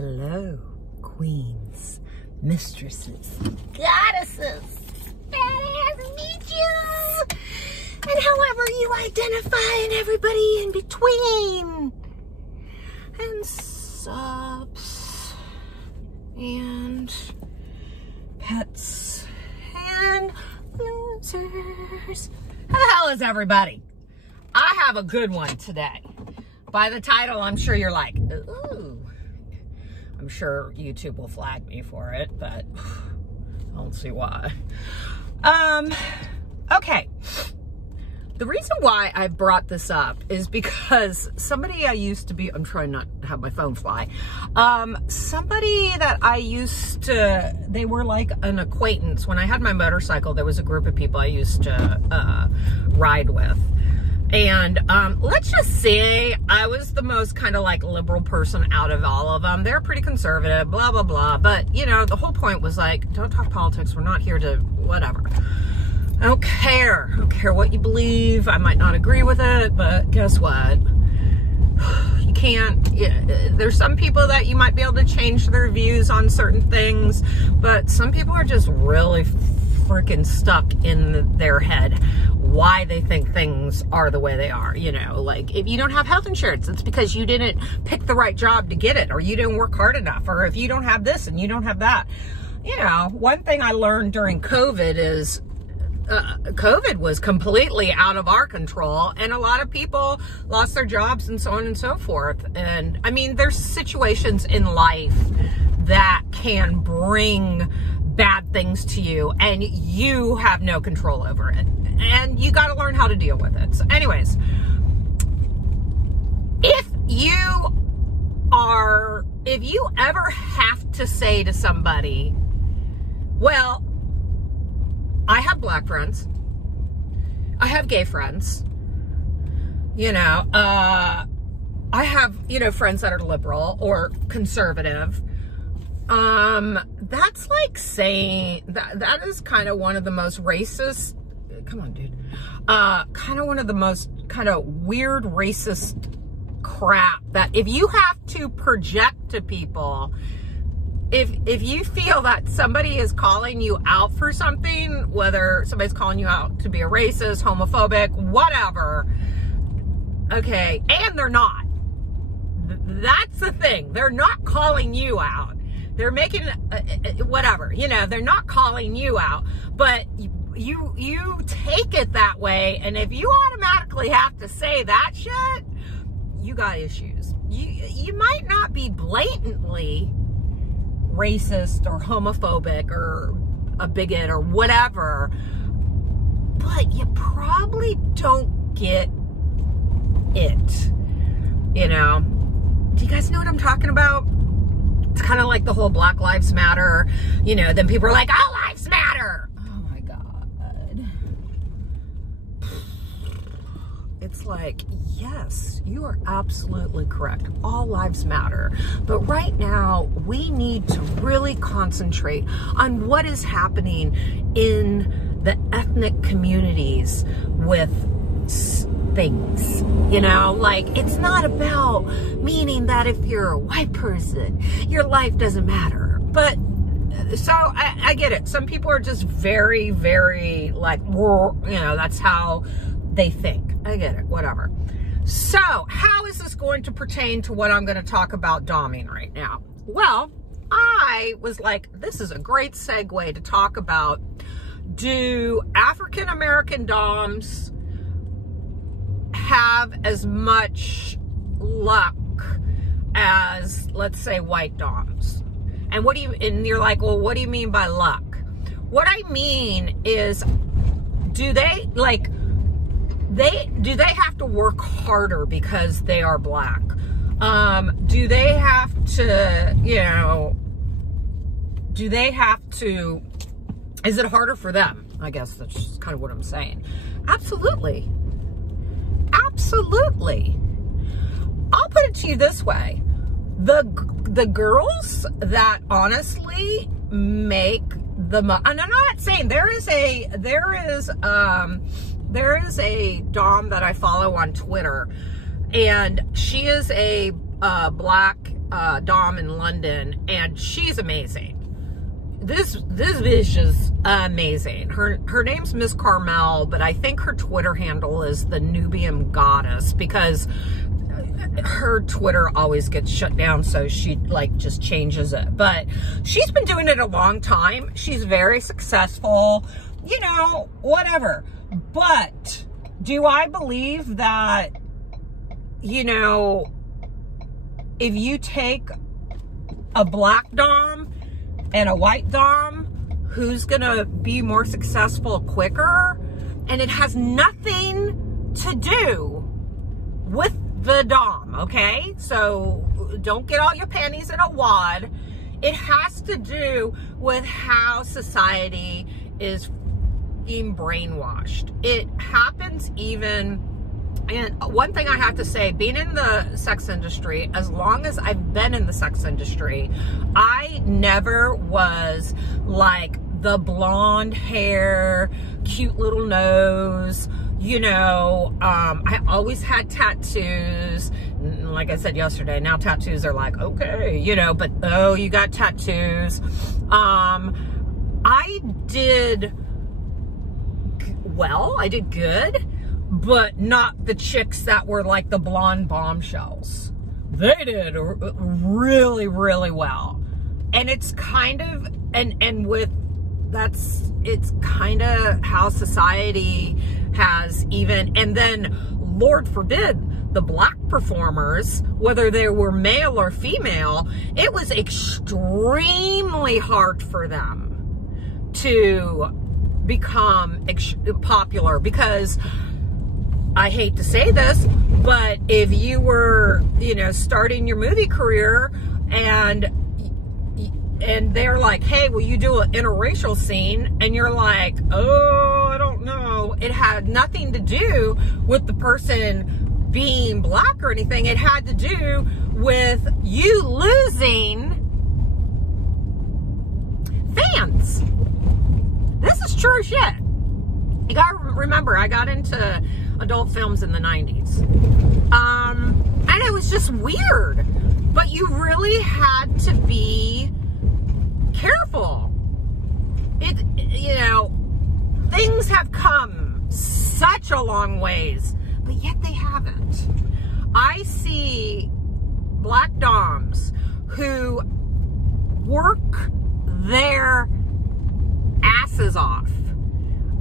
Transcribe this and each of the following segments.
Hello, queens, mistresses, goddesses, badass bitches, and however you identify, and everybody in between, and subs, and pets, and losers. How the hell is everybody? I have a good one today. By the title, I'm sure you're like, ooh. I'm sure YouTube will flag me for it, but I don't see why. Okay. The reason why I brought this up is because somebody I used to be, I'm trying not to have my phone fly. Somebody that I used to, they were like an acquaintance. When I had my motorcycle, there was a group of people I used to ride with. And let's just say I was the most kind of like liberal person out of all of them. They're pretty conservative, blah, blah, blah. But, you know, the whole point was like, don't talk politics. We're not here to whatever. I don't care. I don't care what you believe. I might not agree with it, but guess what? You can't. There's some people that you might be able to change their views on certain things, but some people are just really freaking stuck in their head why they think things are the way they are. You know, like if you don't have health insurance, it's because you didn't pick the right job to get it, or you didn't work hard enough, or if you don't have this and you don't have that. You know, one thing I learned during COVID is COVID was completely out of our control, and a lot of people lost their jobs and so on and so forth. And I mean, there's situations in life that can bring bad things to you and you have no control over it, and you got to learn how to deal with it. So anyways, if you ever have to say to somebody, well, I have black friends, I have gay friends, you know, I have, you know, friends that are liberal or conservative. That's like saying that is kind of one of the most racist, come on, dude, kind of one of the most kind of weird racist crap that if you have to project to people, if you feel that somebody is calling you out for something, whether somebody's calling you out to be a racist, homophobic, whatever, okay, and they're not. That's the thing. They're not calling you out. They're making, whatever, you know, they're not calling you out, but you take it that way, and if you automatically have to say that shit, you got issues. You might not be blatantly racist or homophobic or a bigot or whatever, but you probably don't get it, you know? Do you guys know what I'm talking about? It's kind of like the whole Black Lives Matter, you know, then people are like, all lives matter. Oh my God. It's like, yes, you are absolutely correct. All lives matter. But right now, we need to really concentrate on what is happening in the ethnic communities with things, you know, like it's not about meaning that if you're a white person, your life doesn't matter. But so I get it. Some people are just very, very like, you know, that's how they think. I get it, whatever. So how is this going to pertain to what I'm going to talk about doming right now? Well, I was like, this is a great segue to talk about, do African-American doms have as much luck as, let's say, white doms? And what do you, and you're like, well, what do you mean by luck? What I mean is, do they like, do they have to work harder because they are black? Do they have to, you know, do they have to, is it harder for them? I guess that's just kind of what I'm saying. Absolutely. Absolutely. I'll put it to you this way. The girls that honestly make the most, and I'm not saying there is a dom that I follow on Twitter, and she is a black Dom in London, and she's amazing. This bitch is amazing. Her name's Miss Carmel, but I think her Twitter handle is the Nubian Goddess, because her Twitter always gets shut down, so she like just changes it. But she's been doing it a long time. She's very successful, you know, whatever. But do I believe that, you know, if you take a black Dom and a white Dom, who's gonna be more successful quicker? And it has nothing to do with the Dom, okay? So don't get all your panties in a wad. It has to do with how society is being brainwashed. It happens even, and one thing I have to say, being in the sex industry, as long as I've been in the sex industry, I never was like the blonde hair, cute little nose, you know. I always had tattoos. Like I said yesterday, now tattoos are like, okay, you know, but oh, you got tattoos. I did well, I did good, but not the chicks that were like the blonde bombshells. They did really, really well. And it's kind of, and with, it's kind of how society has even, and then Lord forbid, the black performers, whether they were male or female, it was extremely hard for them to become popular, because I hate to say this, but if you were, you know, starting your movie career and they're like, hey, will you do an interracial scene? And you're like, oh, I don't know. It had nothing to do with the person being black or anything. It had to do with you losing fans. This is true shit. You gotta remember, I got into adult films in the 90s. And it was just weird. But you really had to be careful. You know, things have come such a long ways, but yet they haven't. I see black Doms who work their asses off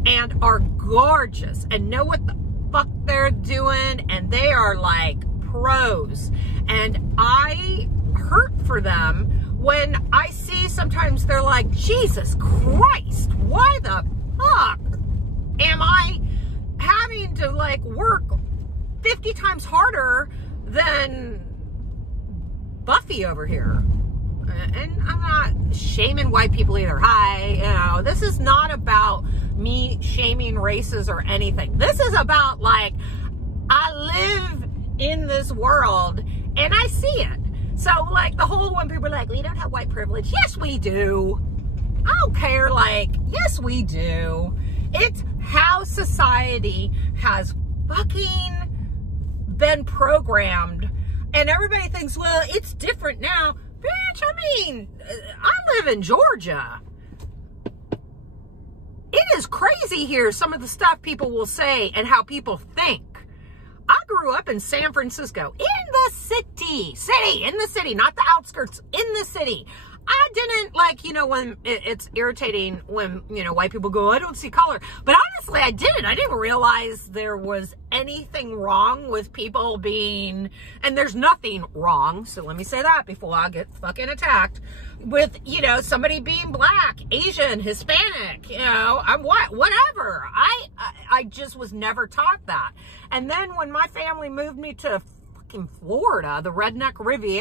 and are gorgeous and know what the fuck they're doing, and they are like pros. And I hurt for them when I see sometimes they're like, Jesus Christ, why the fuck am I having to like work 50 times harder than Buffy over here? And I'm not shaming white people either. Hi, you know, this is not about me shaming races or anything. This is about, like, I live in this world and I see it. So, like, the whole when people are like, we don't have white privilege. Yes, we do. I don't care. Like, yes, we do. It's how society has fucking been programmed. And everybody thinks, well, it's different now. Bitch, I mean, I live in Georgia. It is crazy here, some of the stuff people will say and how people think. I grew up in San Francisco, in the city, not the outskirts, in the city. I didn't, like, you know, when it's irritating when, you know, white people go, I don't see color. But honestly, I didn't. I didn't realize there was anything wrong with people being, and there's nothing wrong. So let me say that before I get fucking attacked with, you know, somebody being black, Asian, Hispanic, you know, I'm what, whatever. I just was never taught that. And then when my family moved me to fucking Florida, the Redneck Riviera,